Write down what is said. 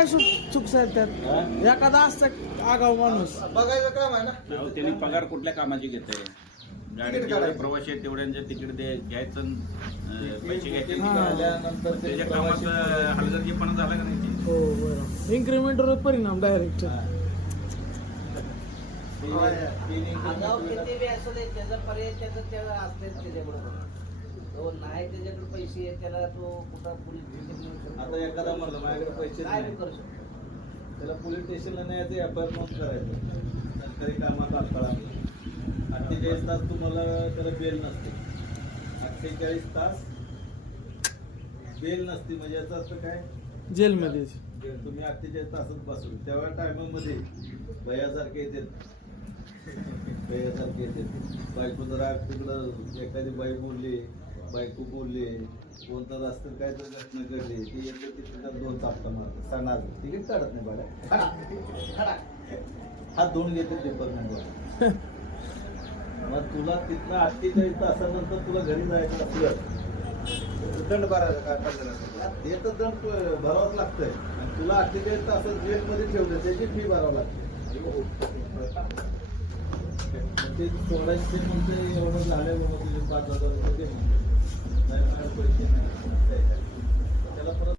काय चूक साहेब त्यात एखादा असतं आगाव माणूस बघायचं काम आहे ना. त्यांनी पगार कुठल्या कामाची घेतोय? गाडी जेवढे प्रवासी आहेत तेवढ्यांचे तिकीट घ्यायचं पैसे घ्यायचे आल्यानंतर ते त्याच्या कामात हलगर्जीपणा झाला का नाही? हो बरोबर इन्क्रीमेंटवर परिणाम डायरेक्ट आगाव किती बी असू दे त्याचा पर्याय त्याला असतेच त्याच्याबरोबर. तो नाही त्याच्याकडे पैसे आहेत त्याला तो कुठं पोलीस स्टेशन आता एखादा म्हणलं माझ्याकडे पैसे काय नाही, बी करू शकतो. त्याला पोलीस स्टेशनला न्यायचं, एफआयआर नोंद करायचं. सरकारी कामात अडथळा 48 तास तुम्हाला त्याला बेल नसते. 48 तास बेल नसते म्हणजे याचा अर्थ काय? जेलमध्ये तुम्ही 48 तासात बसून तेवढ्या टायमिंगमध्ये भयासारखे येते, भयासारखे येते. बायकोचं राग तिकडं एखादी बाई बोलली, बायको बोलली, कोणता रस्त्यात काय तर घटना घडली, ती येतं तिकडं 2 चापटा मारतात. सणाज तिकीट काढत नाही बाळा, हा 2 घेते डिपार्टमेंटवर. मग तुला तिथनं 48 तासानंतर तुला घरी जायचं असलं दंड भरायचा काय पडलं ते तर दंड भरावंच लागतंय. आणि तुला 48 तासात जेलमध्ये ठेवलं त्याची फी भरावं लागते. ते सोडायचे म्हणते एवढं झालं बाबा तुझे 5,000 रुपये दे म्हणते. नाही पैसे नाही त्याला परत